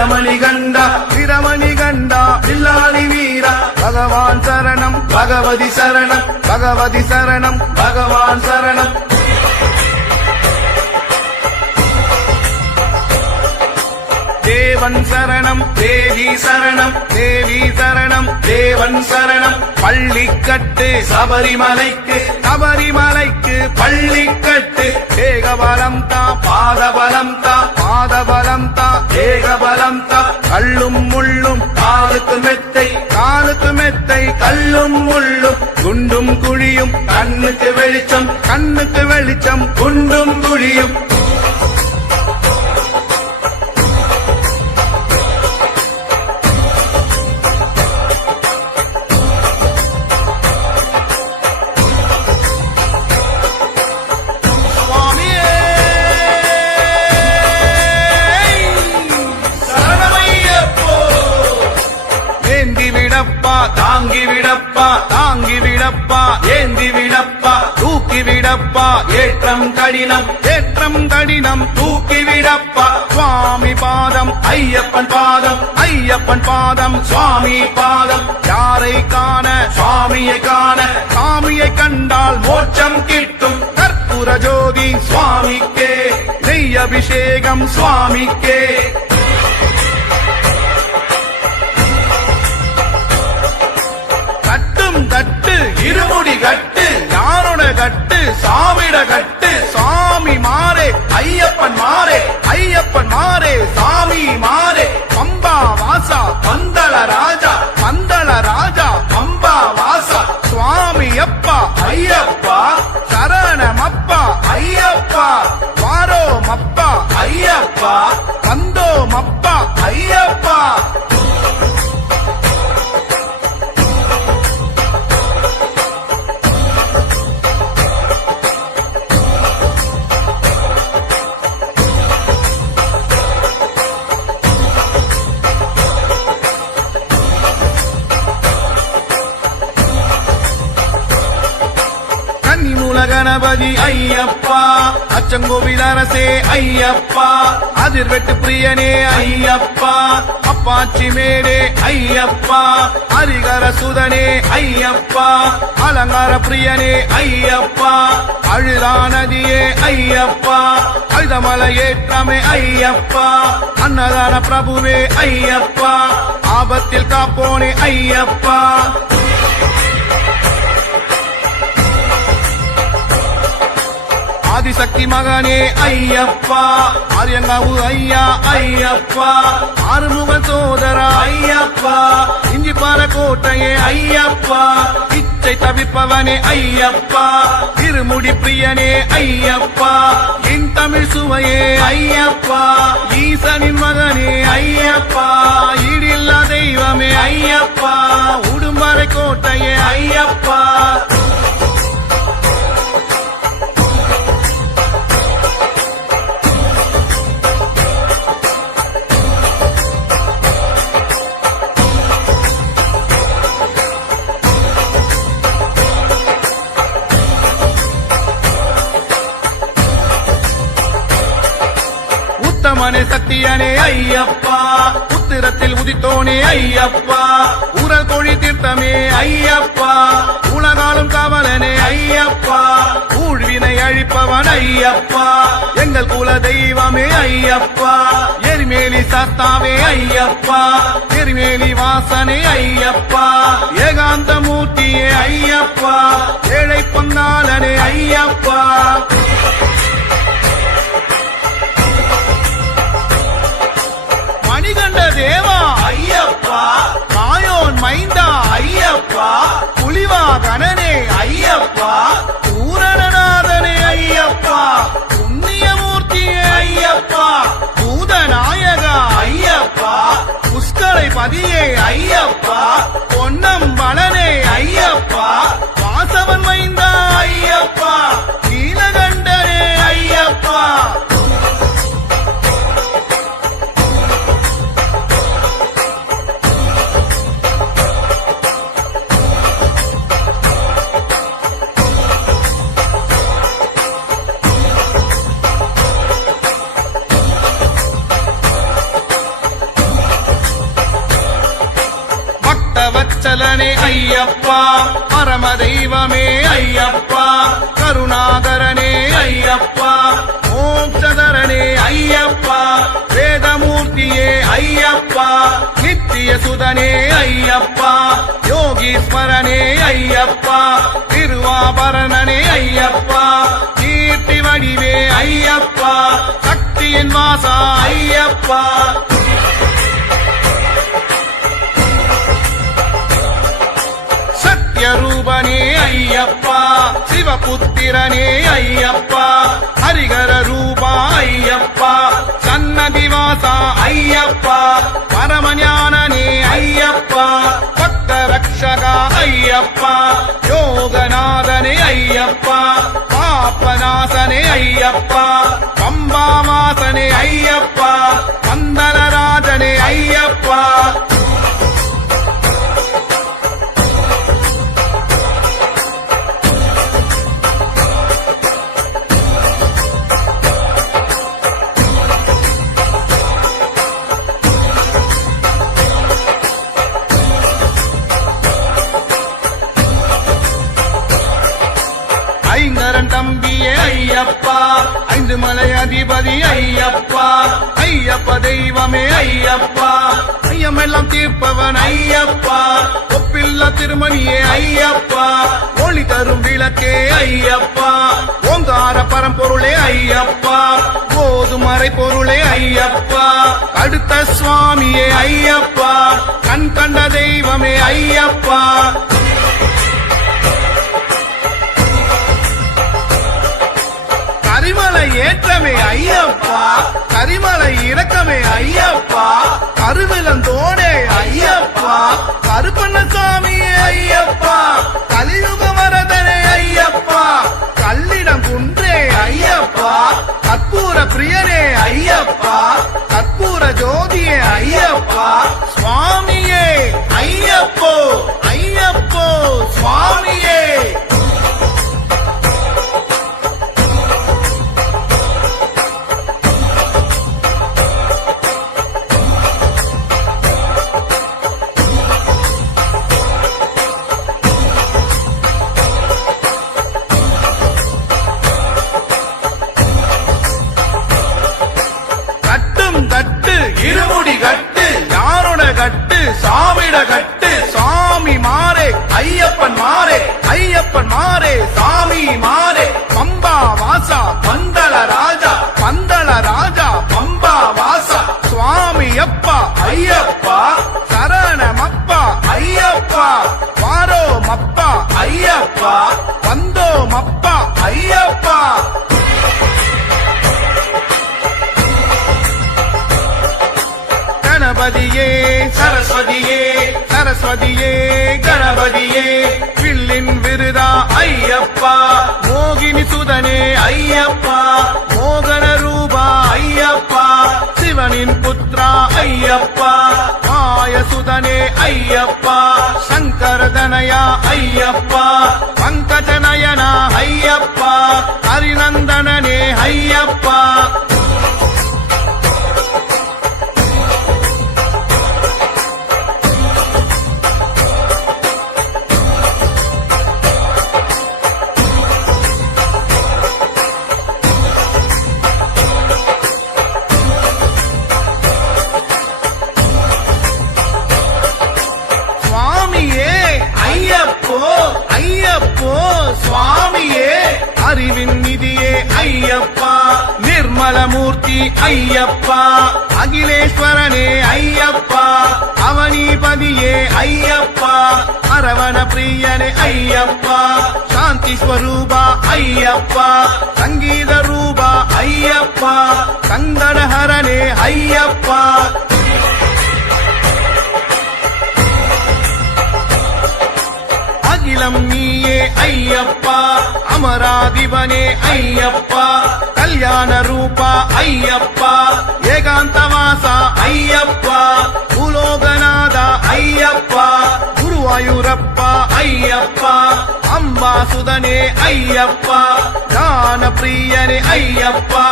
வீரா வீரமணி கண்டா வீரமணி கண்டா பில்லாலி வீரா. பகவான் சரணம் பகவதி சரணம் பகவதி சரணம் பகவான் சரணம். தேவன் சரணம் தேவி சரணம் தேவி சரணம் தேவன் சரணம். பள்ளிக்கட்டு சபரிமலைக்கு சபரிமலைக்கு பள்ளிக்கட்டு. தேகபலம் தா பாதபலம் தா பாதபலம் தா தேகபலம் தா கல்லும் முள்ளும் காலுக்கு மெத்தை காலுக்கு மெத்தை கல்லும் முள்ளும். குண்டும் குழியும் கண்ணுக்கு வெளிச்சம் கண்ணுக்கு வெளிச்சம் குண்டும் குழியும். கடினம் ஏற்றம் கடினம் தூக்கிவிடப்பா. சுவாமி பாதம் ஐயப்பன் பாதம் ஐயப்பன் பாதம் சுவாமி பாதம். யாரை காண? சுவாமியை காண. சாமியை கண்டால் மோட்சம் கிட்டும். கற்பூர ஜோதி சுவாமிக்கே. நெய் அபிஷேகம் சுவாமிக்கே. கட்டும் கட்டு இருமுடி கட்டு யாரோட கட்டு? சாமிட கட்டு ஐயப்பன் மாறே ஐயப்பன் மாறே சாமி மாறே பம்பா வாசா பந்தள ராஜா பந்தள ராஜா பம்பா வாசா சுவாமி அப்பா ஐயப்பா சரணமப்பா ஐயப்பா வாரோமப்பா ஐயப்பா வந்தோமப்பா ஐயப்பா. கணபதி ஐயப்பா. அச்சங்கோவில் அரசே ஐயப்பா. அதிர்வெட்டு பிரியனே ஐயப்பா. அப்பாச்சி மேடே ஐயப்பா. அரிகர சுதனே ஐயப்பா. அலங்கார பிரியனே ஐயப்பா. அழுதா நதியே ஐயப்பா. அழுதமலை ஏற்றமே ஐயப்பா. அன்னதான பிரபுவே ஐயப்பா. ஆபத்தில் காப்போனே ஐயப்பா. ஆதிசக்தி மகனே ஐயப்பா. ஆரியங்காவு ஐயா ஐயப்பா. ஆறுமுக சோதரா ஐயப்பா. இஞ்சிப்பால கோட்டையே ஐயப்பா. இச்சை தவிப்பவனே ஐயப்பா. திருமுடி பிரியனே ஐயப்பா. என் தமிழ் சுவையே ஐயப்பா. ஈசனின் மகனே ஐயப்பா. ஈடில்லா தெய்வமே ஐயப்பா. உடுமலை கோட்டையே ஐயப்பா. உத்திரத்தில் உதித்தோனே ஐயப்பா. உரல் கொழி தீர்த்தமே ஐயப்பா. உலகாலும் காவலனே ஐயப்பா. ஊழ்வினை அழிப்பவன் ஐயப்பா. எங்கள் குல தெய்வமே ஐயப்பா. எரிமேலி சத்தாவே ஐயப்பா. எரிமேலி வாசனே ஐயப்பா. ஏகாந்த மூர்த்தியே ஐயப்பா. ஏழை பங்காளனே ஐயப்பா. மணிகண்ட தேவா. ஐயப்பா. மாயோன் மைந்தா. ஐயப்பா. புலிவா கணனே. ஐயப்பா. பூரணநாதனே. ஐயப்பா. புண்ணியமூர்த்தியே. ஐயப்பா. பூதநாயகா. ஐயப்பா. புஷ்கலை பதியே ஐயப்பா. பொன்னம் பலனே சுதனே ஐயப்பா யோகீஸ்வரனே ஐயப்பா திருவாபரணனே ஐயப்பா கீர்த்தி வடிவே ஐயப்பா சக்தியின் வாசா ஐயப்பா. சத்யரூபனே ஐயப்பா சிவபுத்திரனே ஐயப்பா ஹரிகர ரூபா ஐயப்பா சன்னதிவாசா ஐயப்பா பரமஞானனே ஐயப்பா பக்த ரக்ஷகா ஐயப்பா யோகநாதனே ஐயப்பா பாப்பநாசனே ஐயப்பா பம்பாவாசனே ஐயப்பா பந்தனராஜனே ஐயப்பா. ஐந்து மலை அதிபதி ஐயப்பா. ஐயப்ப தெய்வமே ஐயப்பா. ஐயமெல்லாம் தீர்ப்பவன் ஐயப்பா. ஒப்பில்லா திருமணியே ஐயப்பா. ஒளி தரும் விளக்கே ஐயப்பா. ஓங்கார பரம்பொருளே ஐயப்பா. போதுமறை பொருளே ஐயப்பா. அடுத்த சுவாமியே ஐயப்பா. கண் கண்ட தெய்வமே ஐயப்பா. கரிமலை ஏற்றமே ஐயப்பா. கரிமலை இறக்கமே ஐயப்பா. கருவிலந்தோடே ஐயப்பா. கருப்பண்ண சாமியே ஐயப்பா. கலியுக வரதனே ஐயப்பா. கல்லிடம் கட்டு சாமி மாறே ஐயப்பன் மாறே ஐயப்பன் மாறே சாமி மாறே பம்பா வாசா பந்த கணபதியே கணபதியே. வில்லின் விருதா ஐயப்பா. மோகினி சுதனே ஐயப்பா. மோகன ரூபா ஐயப்பா. சிவனின் புத்ரா ஐயப்பா. மாயசுதனே ஐயப்பா. சங்கரதனயா ஐயப்பா. பங்கஜ நயனா ஐயப்பா. ஹரிநந்தனனே ஐயப்பா. ஐயப்பா. அகிலேஸ்வரனே ஐயப்பா. அவனிபதியே ஐயப்பா. அரவண பிரியனே ஐயப்பா. சாந்தி ஸ்வரூபா ஐயப்பா. சங்கீத ரூபா ஐயப்பா. கங்கடஹரனே ஐயப்பா. அகிலம் நீயே ஐயப்பா. அமராதிபனே ஐயப்பா. கல்யாண ரூபா ஐயப்பா. ஏகாந்தவாசா ஐயப்பா. பூலோகநாதா ஐயப்பா. குருவாயூரப்பா ஐயப்பா. அம்பாசுதனே ஐயப்பா. தான பிரியனே ஐயப்பா.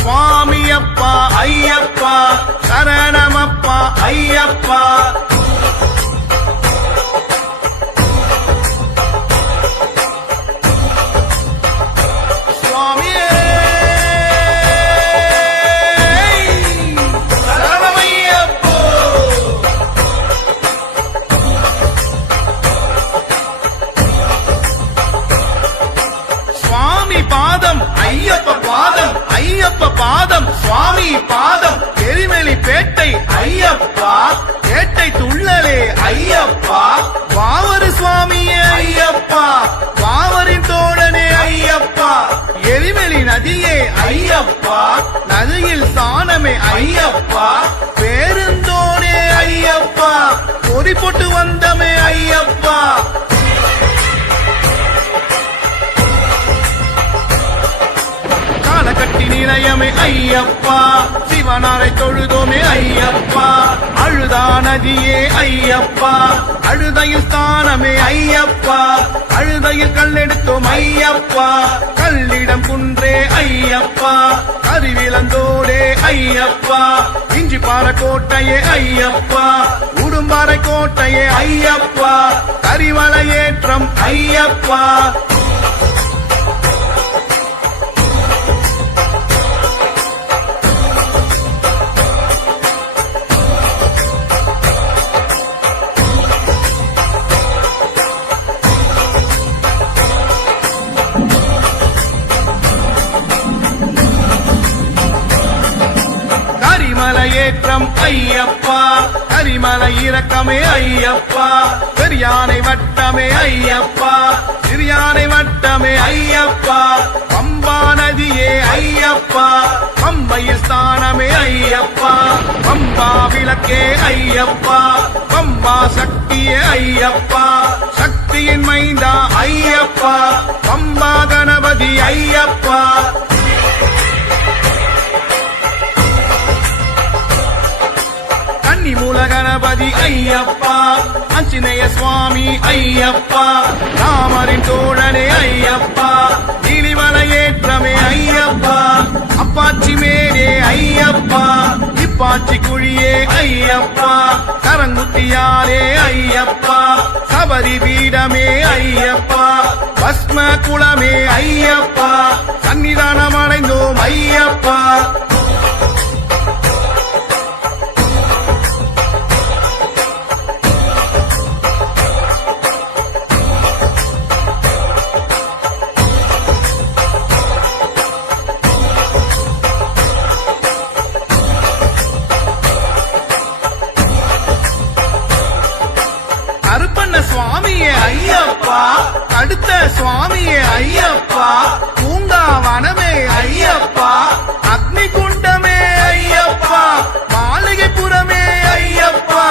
சுவாமியப்பா ஐயப்பா. சரணமப்பா ஐயப்பா. பாதம் ஐயப்ப பாதம் ஐயப்ப பாதம் சுவாமி பாதம் எரிமேலி பேட்டை ஐயப்பா பேட்டை துள்ளலே ஐயப்பா. பாவரு சுவாமியே ஐயப்பா. பாவரின் தோழனே ஐயப்பா. எரிமேலி நதியே ஐயப்பா. நதியில் சாணமே ஐயப்பா. பேருந்தோனே ஐயப்பா. பொறி போட்டு வந்தமே ஐயப்பா. கட்டி நிலையமே ஐயப்பா. சிவனாரை தொழுதோமே ஐயப்பா. அழுதா நதியே ஐயப்பா. அழுதையில் ஸ்தானமே ஐயப்பா. அழுதையில் கல்லெடுத்தோம் ஐயப்பா. கல்லிடம் குன்றே ஐயப்பா. கருவிலந்தோடே ஐயப்பா. இஞ்சி பாற கோட்டையே ஐயப்பா. உடும்பாறை கோட்டையே ஐயப்பா. கரிவலை ஏற்றம் ஐயப்பா. கரிமலை ஏற்றம் ஐயப்பா. கரிமலை இறக்கமே ஐயப்பா. பெரியானை வட்டமே ஐயப்பா. சிறியானை வட்டமே ஐயப்பா. பம்பா நதியே ஐயப்பா. பம்பையில் ஸ்தானமே ஐயப்பா. பம்பா விளக்கே ஐயப்பா. பம்பா சக்தியே ஐயப்பா. சக்தியின் மைந்தா ஐயப்பா. பம்பா கணபதி ஐயப்பா. கன்னி மூலகணபதி ஐயப்பா அஞ்சிநேய சுவாமி ஐயப்பா ராமரின் தோழனே ஐயப்பா நீலிமலை ஏற்றமே ஐயப்பா அப்பாச்சி மேலே ஐயப்பா இப்பாச்சி குழியே ஐயப்பா கரங்குத்தியாரே ஐயப்பா சபரி பீடமே ஐயப்பா பஸ்ம குளமே ஐயப்பா சன்னிதானம் அடைந்தோம் ஐயப்பா அடுத்த சுவாமியே ஐயப்பா. பூங்காவனமே ஐயப்பா. அக்னி குண்டமே ஐயப்பா. மாளிகைப்புறமே ஐயப்பா.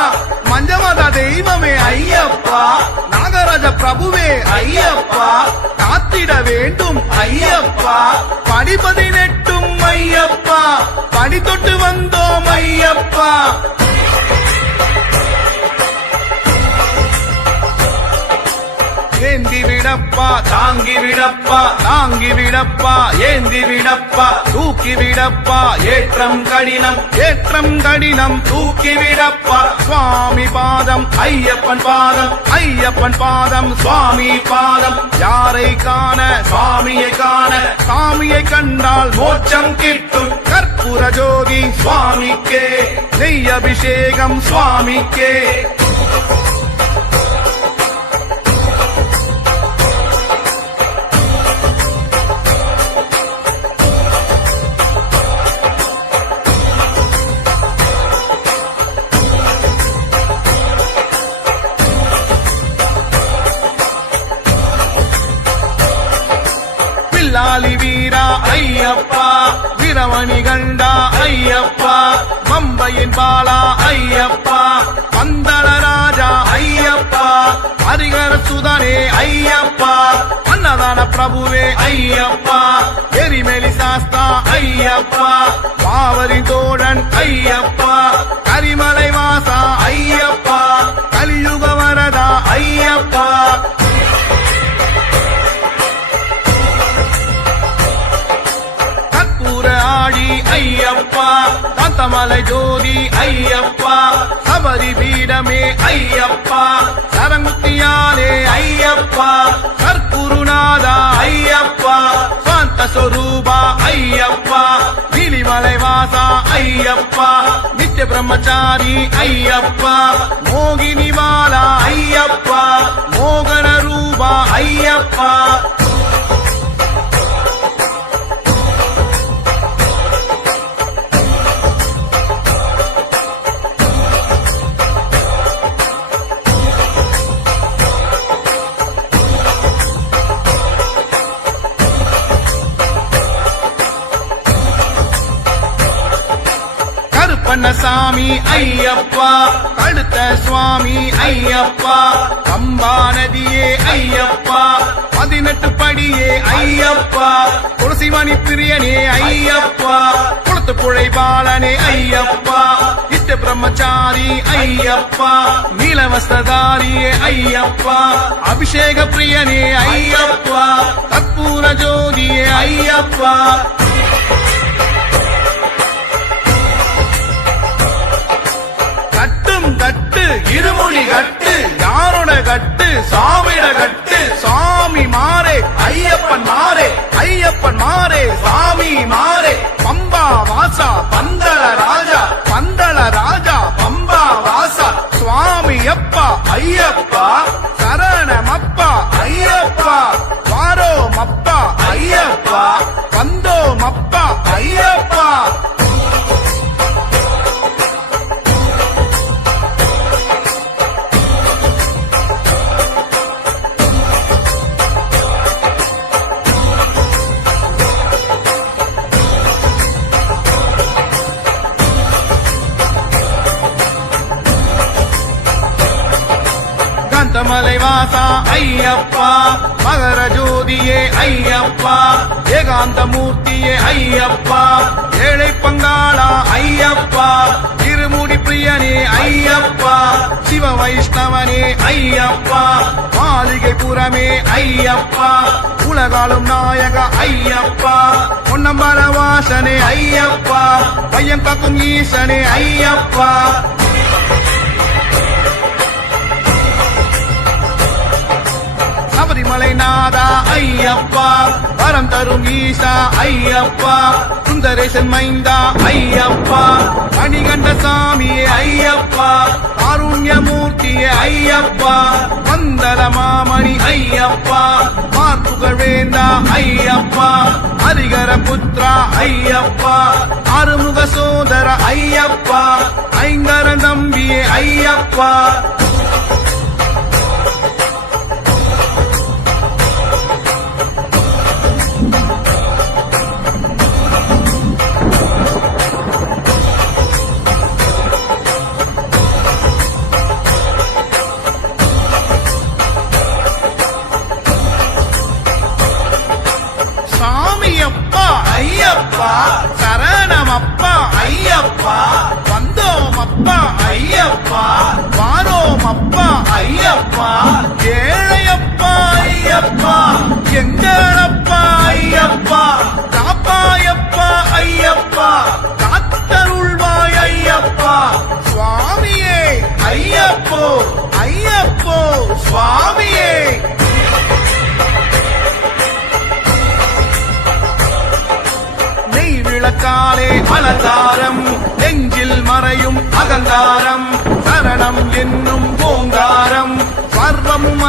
மஞ்சமத தெய்வமே ஐயப்பா. நாகராஜ பிரபுவே ஐயப்பா. காத்திட வேண்டும் ஐயப்பா. படி பதினெட்டும் ஐயப்பா. படி தொட்டு வந்தோம் ஐயப்பா. ஏந்தி விடப்பா தாங்கி விடப்பா தாங்கி விடப்பா ஏந்தி விடப்பா தூக்கி விடப்பா ஏற்றம் கடினம் ஏற்றம் கடினம் தூக்கி விடப்பா சுவாமி பாதம் ஐயப்பன் பாதம் ஐயப்பன் பாதம் சுவாமி பாதம். யாரை காண? சுவாமியை காண. சாமியை கண்டால் மோட்சம் கிட்டும். கற்பூர ஜோதி சுவாமிக்கே. நெய் அபிஷேகம் சுவாமிக்கே. வீரமணி கண்டா ஐயப்பா பம்பையின் பாலா ஐயப்பா பந்தள ராஜா ஐயப்பா ஹரிகர சுதனே ஐயப்பா அன்னதான பிரபுவே ஐயப்பா எரிமெலி சாஸ்தா ஐயப்பா பாவரி தோழன் ஐயப்பா கரிமலை வாசா ஐயப்பா கலியுக வரதா ஐயப்பா. காந்தமலை ஜோதி ஐயப்பா. சபரி பீடமே ஐயப்பா. சரங்குத்தியாலே ஐயப்பா. கற்குருநாதா ஐயப்பா. சாந்த சொரூபா ஐயப்பா. நீலிமலை வாசா ஐயப்பா. நித்திய பிரம்மச்சாரி ஐயப்பா. மோகினி மாலா ஐயப்பா. மோகன ரூபா ஐயப்பா. சாமி ஐயப்பா. கழுத்த சுவாமி ஐயப்பா. பம்பா நதியே ஐயப்பா. பதினெட்டு படியே ஐயப்பா. துளசிமணி பிரியனே ஐயப்பா. குளத்து புழை பாலனே ஐயப்பா. இஷ்ட பிரம்மச்சாரி ஐயப்பா. நீலவஸ்ததாரியே ஐயப்பா. அபிஷேக பிரியனே ஐயப்பா. கற்பூர ஜோதியே ஐயப்பா. ஐயப்பா மகர ஜோதியே ஐயப்பா ஏகாந்த மூர்த்தியே ஐயப்பா ஏழை பங்காளா ஐயப்பா திருமுடி பிரியனே ஐயப்பா சிவ வைஷ்ணவனே ஐயப்பா மாளிகை புறமே ஐயப்பா உலகாலும் நாயக ஐயப்பா பொன்னம்பர வாசனே ஐயப்பா பையன் காக்கும் ஈசனே ஐயப்பா. சபரிமலை நாதா ஐயப்பா. வரம் தரும் ஈசா ஐயப்பா. சுந்தரேசன் மைந்தா ஐயப்பா. மணிகண்ட சாமியே ஐயப்பா. காருண்யமூர்த்தியே ஐயப்பா. வந்தல மாமணி ஐயப்பா. பார்ப்புகள் வேந்தா ஐயப்பா. ஹரிகர புத்ரா ஐயப்பா. ஆறுமுக சோதர ஐயப்பா. ஐங்கர நம்பியே ஐயப்பா.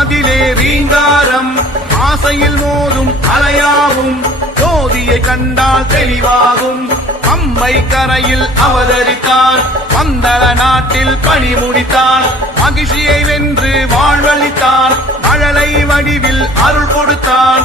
காதிலே ரீங்காரம். ஆசையில் மோதும் அலையாகும் ஜோதியை கண்டால் தெளிவாகும். அம்மை கரையில் அவதரித்தான் பந்தள நாட்டில் பணி முடித்தான் மகிழ்ச்சியை வென்று வாழ்வழித்தான் மழலை வடிவில் அருள் கொடுத்தான்